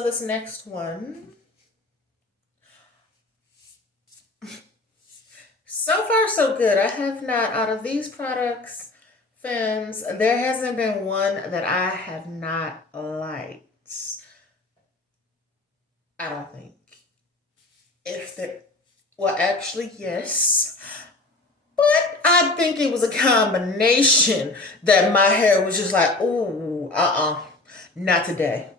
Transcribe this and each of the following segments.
So this next one, so far so good. I have not, out of these products, Fems, there hasn't been one that I have not liked. I don't think. If there, well, actually, yes. But I think it was a combination that my hair was just like, ooh, not today.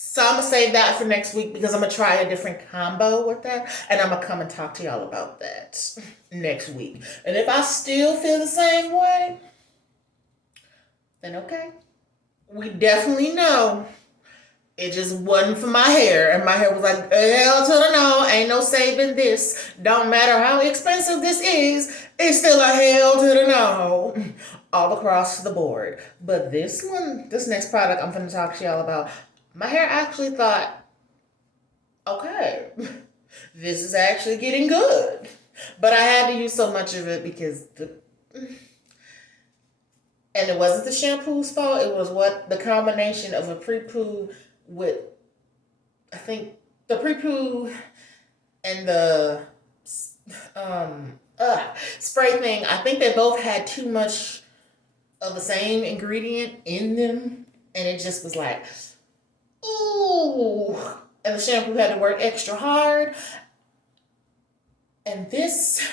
So I'm gonna save that for next week because I'm gonna try a different combo with that, and I'm gonna come and talk to y'all about that next week. And if I still feel the same way, then okay. We definitely know it just wasn't for my hair, and my hair was like, hell to the no, ain't no saving this. Don't matter how expensive this is, it's still a hell to the no, all across the board. But this one, this next product I'm gonna talk to y'all about, my hair actually thought, okay, this is actually getting good. But I had to use so much of it because and it wasn't the shampoo's fault. It was what the combination of a pre-poo with, I think, the pre-poo and the spray thing. I think they both had too much of the same ingredient in them, and it just was like, ooh. And the shampoo had to work extra hard. And this,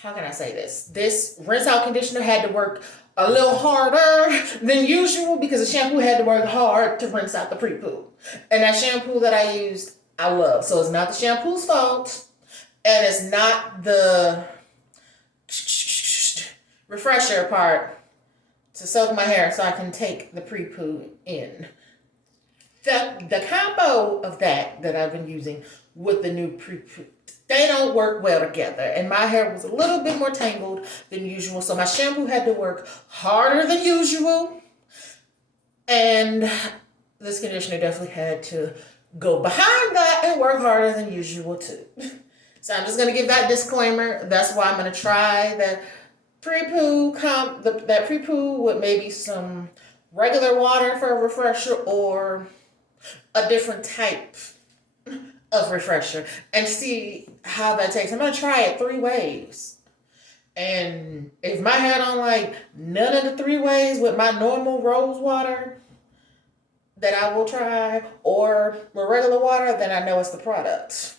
how can I say this? This rinse out conditioner had to work a little harder than usual because the shampoo had to work hard to rinse out the pre-poo. And that shampoo that I used, I love. So it's not the shampoo's fault. And it's not the refresher part to soak my hair so I can take the pre-poo in. The combo of that I've been using with the new pre-poo, they don't work well together. And my hair was a little bit more tangled than usual. So my shampoo had to work harder than usual. And this conditioner definitely had to go behind that and work harder than usual too. So I'm just going to give that disclaimer. That's why I'm going to try the pre-poo, that pre-poo with maybe some regular water for a refresher or a different type of refresher and see how that takes. I'm going to try it 3 ways. And if my hair don't like none of the 3 ways with my normal rose water that I will try or with regular water, then I know it's the product.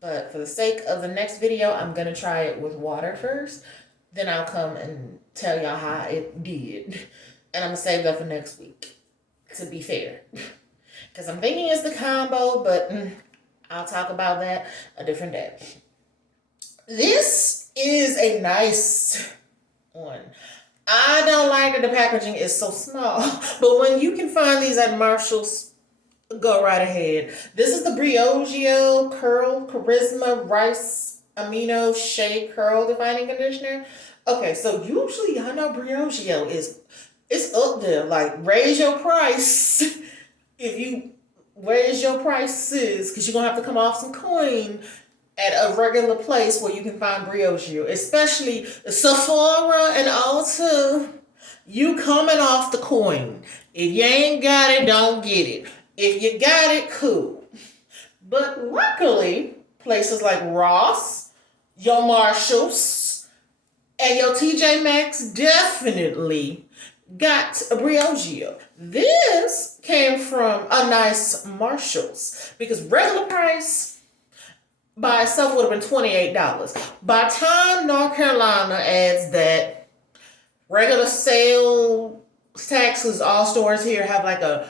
But for the sake of the next video, I'm going to try it with water first. Then I'll come and tell y'all how it did. And I'm going to save that for next week, to be fair. Because I'm thinking it's the combo, but I'll talk about that a different day. This is a nice one. I don't like that the packaging is so small, but when you can find these at Marshall's, go right ahead. This is the Briogeo Curl Charisma Rice Amino Shea Curl Defining Conditioner. Okay, so usually I know Briogeo it's up there. Like, raise your price if you raise your prices, because you're going to have to come off some coin at a regular place where you can find Briogeo, especially Sephora and Ulta. You coming off the coin. If you ain't got it, don't get it. If you got it, cool. But luckily, places like Ross, your Marshalls, and your TJ Maxx definitely got a Briogeo. This came from a nice Marshalls because regular price by itself would have been $28. By the time North Carolina adds that regular sale taxes, all stores here have like a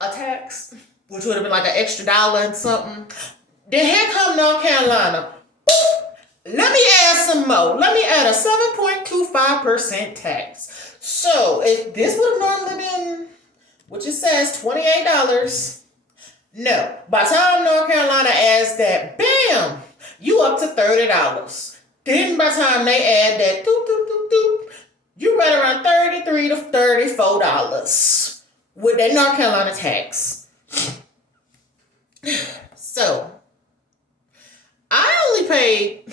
tax, which would have been like an extra dollar and something. Then here come North Carolina. Let me add some more. Let me add a 7.25% tax. So if this would have normally been, which it says $28, no. By the time North Carolina adds that, bam, you up to $30. Then by the time they add that, doop, doop, doop, doop, you right around $33 to $34 with that North Carolina tax. So I only paid,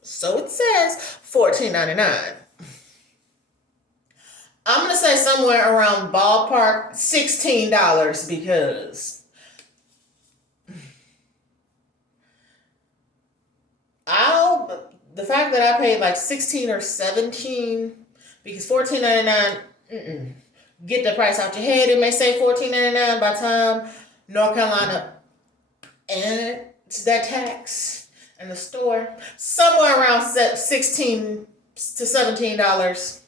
so it says, $14.99. I'm gonna say somewhere around ballpark $16 because I'll the fact that I paid like 16 or 17 because 14.99. Get the price out your head. It may say 14.99 by the time North Carolina and it's that tax and the store somewhere around 16 to $17.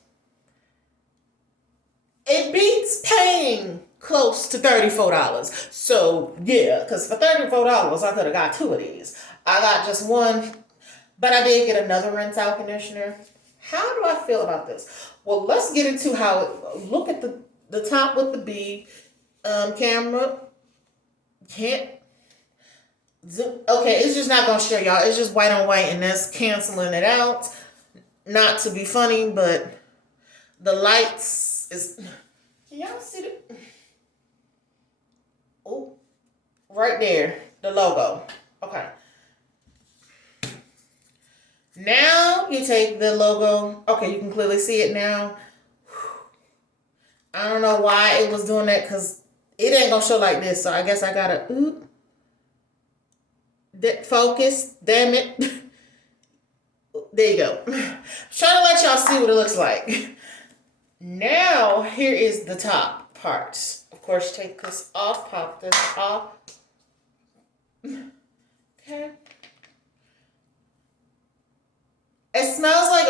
It beats paying close to $34. So yeah, because for $34 I could have got two of these. I got just one, but I did get another rinse out conditioner. How do I feel about this? Well, let's get into how it look at the top with the B camera. Can't okay, it's just not gonna show y'all. It's just white on white and that's canceling it out. Not to be funny, but the lights is can y'all see it? Oh, right there, the logo. Okay. Now you take the logo. Okay, you can clearly see it now. I don't know why it was doing that because it ain't gonna show like this. So I guess I gotta focus. Damn it. There you go. I'm trying to let y'all see what it looks like. Now here is the top part. Of course, take this off. Pop this off. Okay. It smells like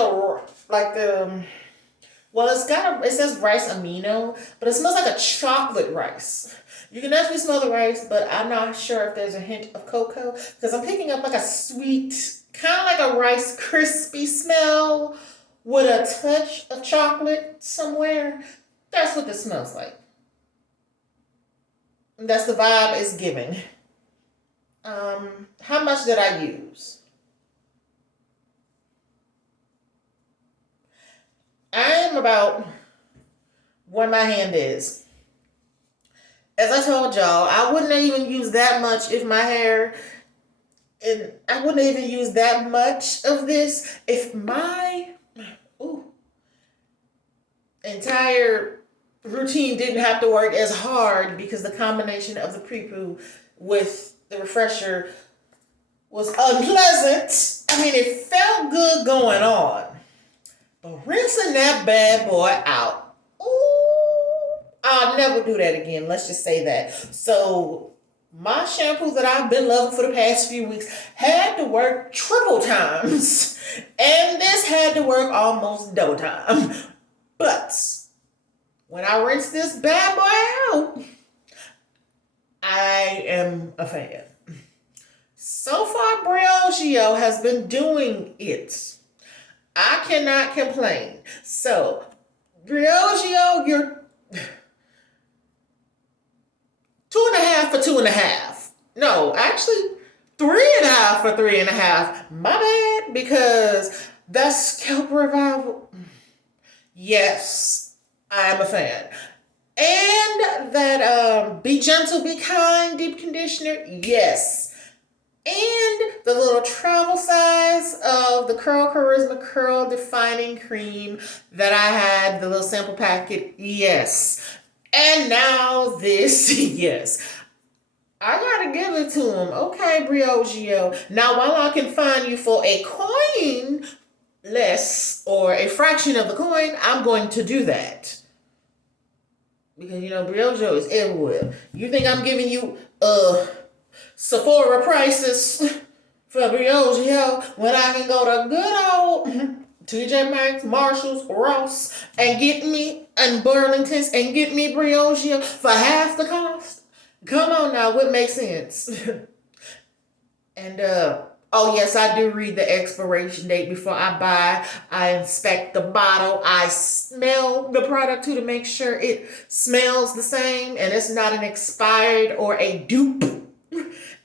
well, it says rice amino, but it smells like a chocolate rice. You can definitely smell the rice, but I'm not sure if there's a hint of cocoa because I'm picking up like a sweet, kind of like a Rice Krispie smell with a touch of chocolate somewhere. That's what this smells like. That's the vibe it's giving. How much did I use? I am about where my hand is. As I told y'all, I wouldn't even use that much if my hair, and I wouldn't even use that much of this if my entire routine didn't have to work as hard because the combination of the pre-poo with the refresher was unpleasant. I mean, it felt good going on. But rinsing that bad boy out, I'll never do that again. Let's just say that. So my shampoos that I've been loving for the past few weeks had to work triple times. And this had to work almost double time. But when I rinse this bad boy out, I am a fan. So far, Briogeo has been doing it. I cannot complain. So, Briogeo, you're 2.5 for 2.5. No, actually, 3.5 for 3.5. My bad, because that scalp revival. Yes, I'm a fan. And that Be Gentle, Be Kind deep conditioner. Yes. And the little travel size of the Curl Charisma Curl Defining Cream that I had, the little sample packet, yes. And now this, yes. I gotta give it to him. Okay, Briogeo. Now, while I can find you for a coin less or a fraction of the coin, I'm going to do that. Because, Briogeo is everywhere. You think I'm giving you, Sephora prices for Briogeo when I can go to good old TJ Maxx, Marshalls, Ross, and get me, and Burlington's, and get me Briogeo for half the cost? Come on now, what makes sense? And, oh yes, I do read the expiration date before I buy. I inspect the bottle. I smell the product too to make sure it smells the same and it's not an expired or a dupe.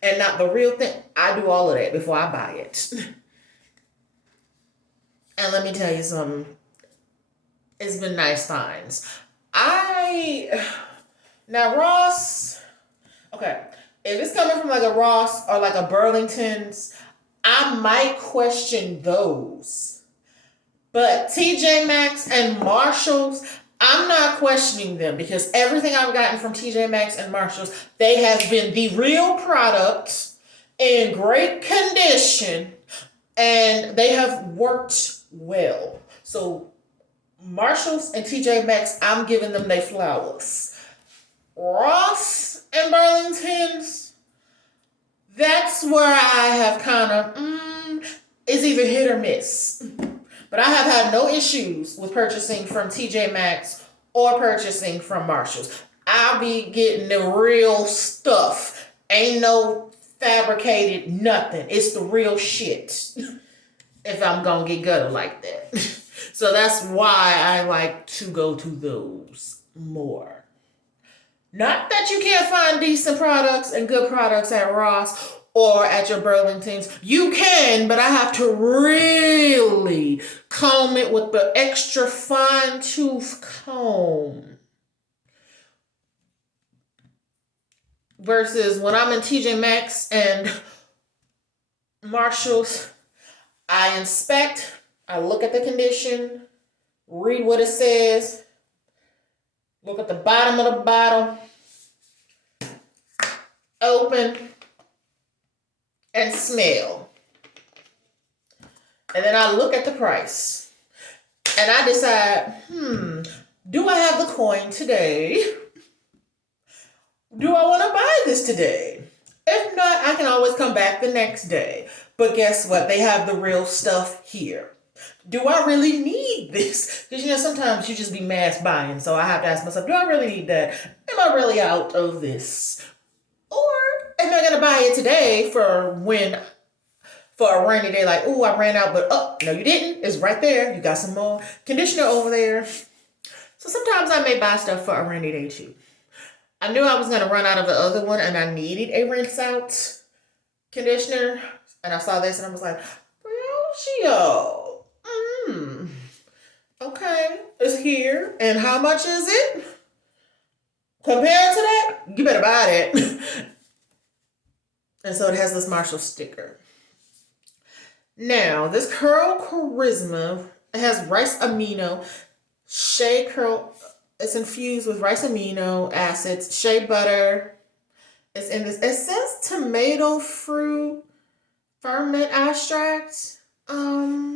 And not the real thing. I do all of that before I buy it. And let me tell you something. It's been nice finds. Now Ross, okay, if it's coming from like a Ross or like a Burlington's, I might question those. But TJ Maxx and Marshalls, I'm not questioning them because everything I've gotten from TJ Maxx and Marshalls, they have been the real product in great condition and they have worked well. So Marshalls and TJ Maxx, I'm giving them their flowers. Ross and Burlington's, that's where I have kind of, it's either hit or miss. But I have had no issues with purchasing from TJ Maxx or purchasing from Marshalls. I'll be getting the real stuff. Ain't no fabricated nothing. It's the real shit. If I'm gonna get gutted like that. So that's why I like to go to those more. Not that you can't find decent products and good products at Ross or at your Burlingtons. You can, but I have to really comb it with the extra fine tooth comb. Versus when I'm in TJ Maxx and Marshalls, I inspect, I look at the condition, read what it says, look at the bottom of the bottle, open, and smell. And then I look at the price. And I decide, do I have the coin today? Do I want to buy this today? If not, I can always come back the next day. But guess what? They have the real stuff here. Do I really need this? Because, sometimes you just be mass buying. So I have to ask myself, do I really need that? Am I really out of this? Or am I going to buy it today for a rainy day? Like, I ran out, but no, you didn't. It's right there. You got some more conditioner over there. So sometimes I may buy stuff for a rainy day too. I knew I was going to run out of the other one and I needed a rinse out conditioner. And I saw this and I was like, Briogeo. Okay, it's here. And how much is it? Compared to that, you better buy it. And so it has this Marshall sticker. Now, this Curl Charisma, it has rice amino, shea curl. It's infused with rice amino acids, shea butter. It's in this. It says tomato fruit ferment extract. I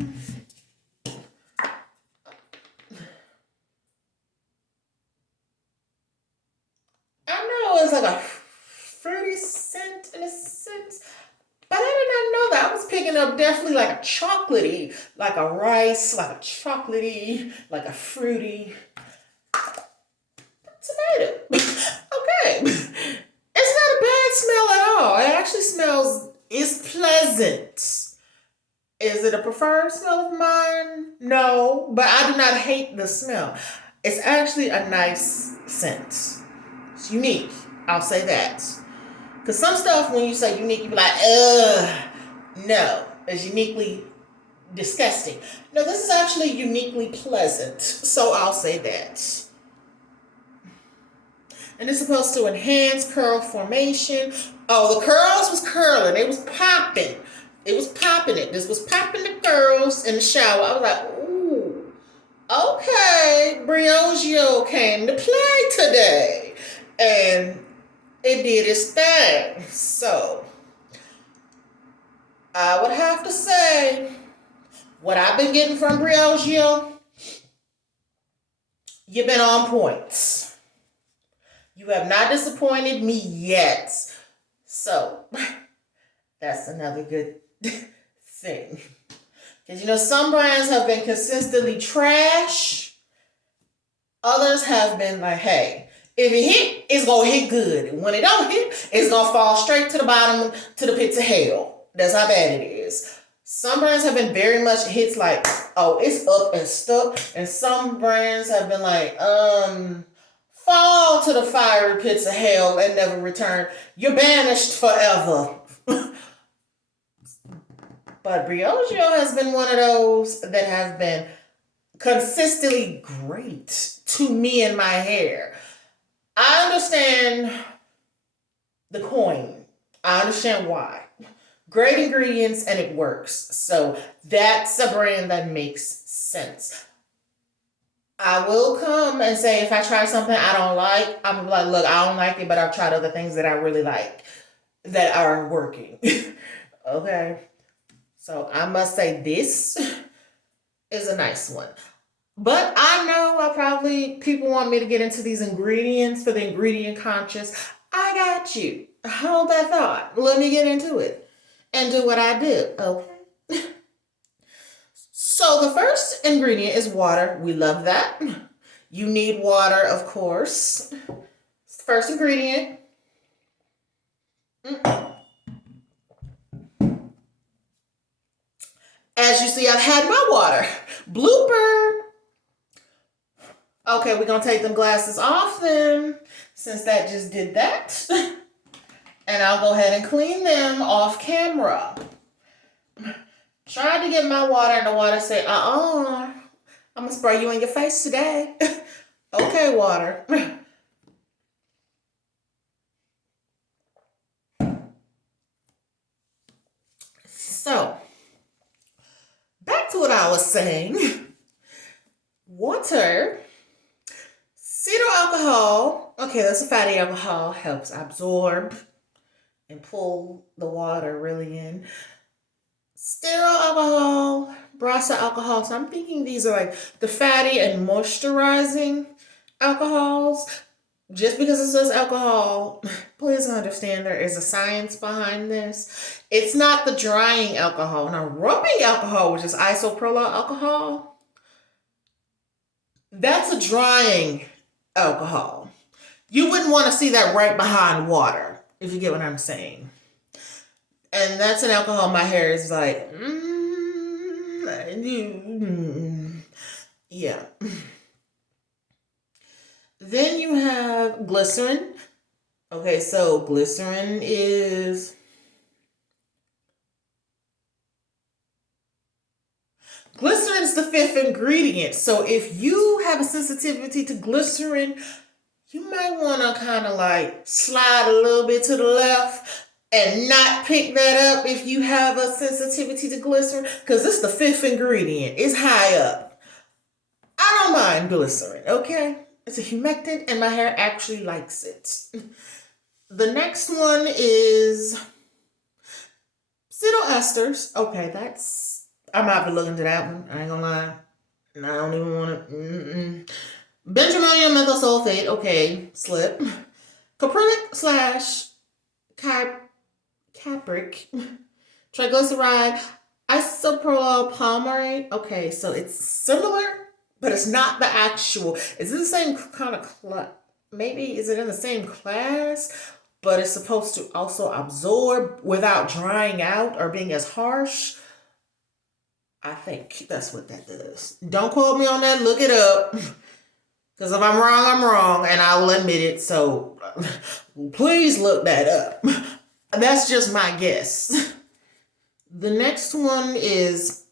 know it's like a fruity scent in a sense, but I did not know that. I was picking up definitely like a chocolatey, like a rice, like a chocolatey, like a fruity tomato. Okay. It's not a bad smell at all. It actually smells, it's pleasant. Is it a preferred smell of mine? No, but I do not hate the smell. It's actually a nice scent. It's unique. I'll say that. Because some stuff, when you say unique, you be like, ugh. No, it's uniquely disgusting. No, this is actually uniquely pleasant. So I'll say that. And it's supposed to enhance curl formation. Oh, the curls was curling. It was popping. It was popping it. This was popping the curls in the shower. I was like, ooh, okay. Briogeo came to play today. And it did its thing. So, I would have to say, what I've been getting from Briogeo, you've been on point. You have not disappointed me yet. So, that's another good thing. Because, some brands have been consistently trash. Others have been like, hey, if it hit, it's going to hit good. When it don't hit, it's going to fall straight to the bottom, to the pits of hell. That's how bad it is. Some brands have been very much hits like, oh, it's up and stuck. And some brands have been like, fall to the fiery pits of hell and never return. You're banished forever. But Briogeo has been one of those that have been consistently great to me and my hair. I understand the coin. I understand why. Great ingredients and it works. So that's a brand that makes sense. I will come and say if I try something I don't like, I'm like, look, I don't like it, but I've tried other things that I really like that are working. Okay. So I must say this is a nice one. But I know I probably people want me to get into these ingredients for the ingredient conscious. I got you. Hold that thought. Let me get into it and do what I do. Okay. So the first ingredient is water. We love that. You need water, of course. First ingredient. As you see, I've had my water. Blooper. Okay, we're gonna take them glasses off then, since that just did that. And I'll go ahead and clean them off camera. Tried to get my water and the water said, I'm gonna spray you in your face today. Okay, water. So, back to what I was saying. Water, cetyl alcohol, okay, that's a fatty alcohol, helps absorb and pull the water really in. Sterile alcohol, Brasa alcohol. So I'm thinking these are like the fatty and moisturizing alcohols. Just because it says alcohol, please understand there is a science behind this. It's not the drying alcohol. Now, rubbing alcohol, which is isopropyl alcohol, that's a drying alcohol. You wouldn't want to see that right behind water, if you get what I'm saying. And that's an alcohol my hair is like, yeah. Then you have glycerin. Okay, so glycerin is the fifth ingredient. So if you have a sensitivity to glycerin, you might want to kind of like slide a little bit to the left and not pick that up if you have a sensitivity to glycerin, because it's the fifth ingredient. It's high up. I don't mind glycerin, okay? It's a humectant and my hair actually likes it. The next one is esters. Okay, I'm gonna have to look into that one. I ain't gonna lie. I don't even want to. Benzimonium methyl sulfate. Okay, slip. Caprylic slash capric. Triglyceride. Isopropyl palmate. Okay, so it's similar, but it's not the actual. Is it the same kind of maybe is it in the same class? But it's supposed to also absorb without drying out or being as harsh. I think that's what that does. Don't quote me on that. Look it up. Because if I'm wrong, I'm wrong, and I will admit it. So please look that up. That's just my guess. The next one is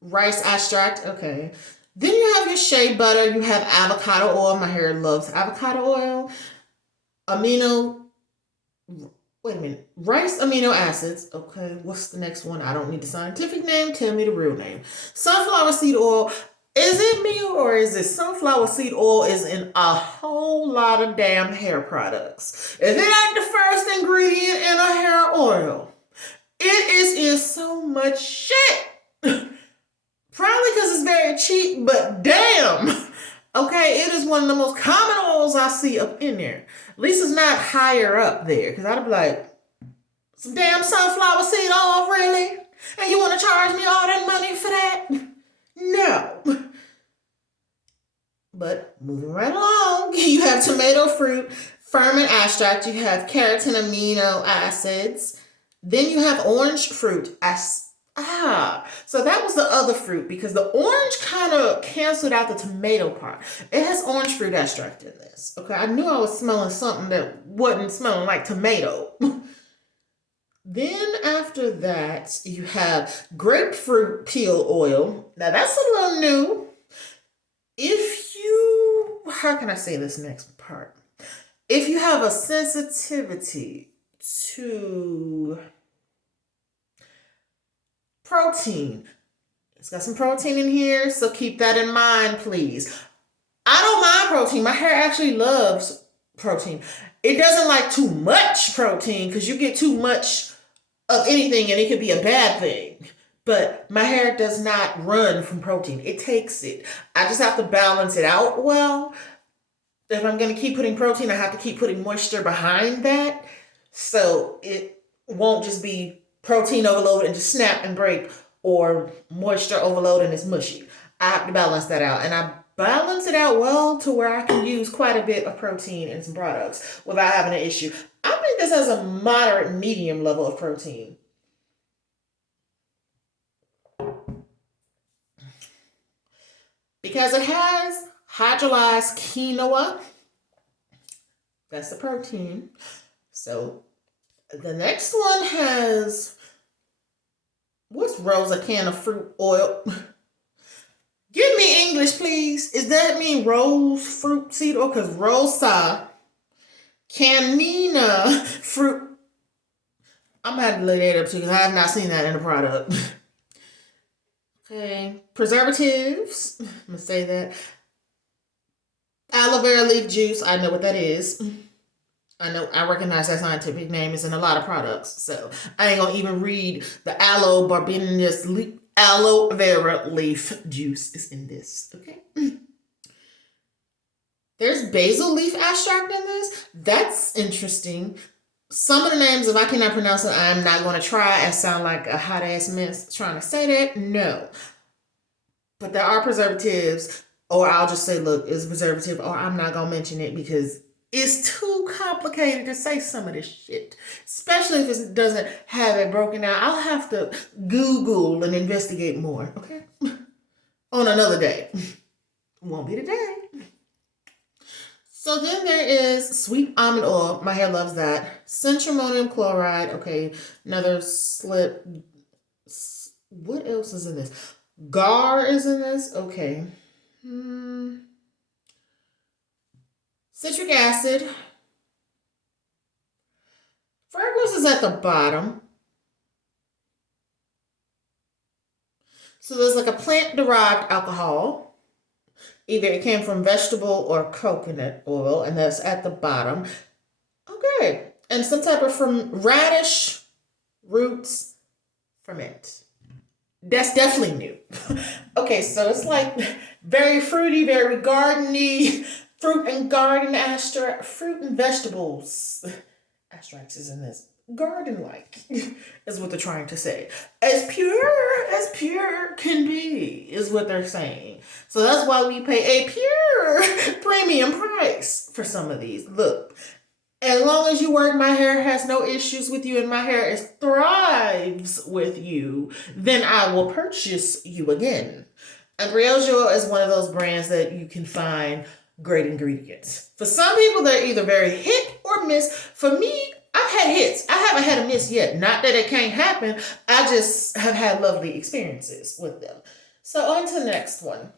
rice extract. Okay. Then you have your shea butter. You have avocado oil. My hair loves avocado oil. Rice amino acids. Okay, what's the next one? I don't need the scientific name. Tell me the real name. Sunflower seed oil. Is it me or is it sunflower seed oil is in a whole lot of damn hair products? If it ain't the first ingredient in a hair oil, it is in so much shit. Probably because it's very cheap, but damn. Okay, it is one of the most common oils I see up in there. At least it's not higher up there, because I'd be like, some damn sunflower seed oil, really? And you want to charge me all that money for that? No. But moving right along, you have tomato fruit, ferment extract, you have keratin amino acids, then you have orange fruit. So that was the other fruit, because the orange kind of canceled out the tomato part. It has orange fruit extract in this. Okay, I knew I was smelling something that wasn't smelling like tomato. Then after that, you have grapefruit peel oil. Now that's a little new. How can I say this next part? If you have a sensitivity to protein, it's got some protein in here, so keep that in mind, please. I don't mind protein. My hair actually loves protein. It doesn't like too much protein because you get too much of anything and it could be a bad thing. But my hair does not run from protein. It takes it. I just have to balance it out well. If I'm going to keep putting protein, I have to keep putting moisture behind that. So it won't just be protein overload and just snap and break, or moisture overload and it's mushy. I have to balance that out. And I balance it out well to where I can use quite a bit of protein in some products without having an issue. I think this has a moderate medium level of protein. Because it has hydrolyzed quinoa. That's the protein. So the next one has, what's rose? A can of fruit oil. Give me English, please. Does that mean rose fruit seed oil? Because rosa canina fruit. I'm going to have to look that up too because I have not seen that in the product. Okay. Preservatives. I'm going to say that. Aloe vera leaf juice. I know what that is. I recognize that scientific name is in a lot of products. So I ain't going to even read the aloe barbaneous aloe vera leaf juice is in this. Okay. There's basil leaf extract in this. That's interesting. Some of the names, if I cannot pronounce it, I'm not going to try and sound like a hot ass mess trying to say that. No. But there are preservatives, or I'll just say, look, it's a preservative, or I'm not going to mention it because it's too complicated to say some of this shit. Especially if it doesn't have it broken down. I'll have to Google and investigate more, okay? On another day. Won't be today. So then there is sweet almond oil. My hair loves that. Centramonium chloride. Okay, another slip. What else is in this? Gar is in this. Okay. Citric acid. Fragrance is at the bottom. So there's like a plant-derived alcohol. Either it came from vegetable or coconut oil, and that's at the bottom. Okay. And some type of radish roots ferment. That's definitely new. Okay, so it's like very fruity, very gardeny, fruit and garden extract, fruit and vegetables extracts is in this. Garden-like is what they're trying to say. As pure can be is what they're saying. So that's why we pay a pure premium price for some of these. Look, as long as you work, my hair has no issues with you and my hair thrives with you, then I will purchase you again. And Briogeo is one of those brands that you can find great ingredients. For some people, they're either very hit or miss. For me, I've had hits. I haven't had a miss yet. Not that it can't happen. I just have had lovely experiences with them. So on to the next one.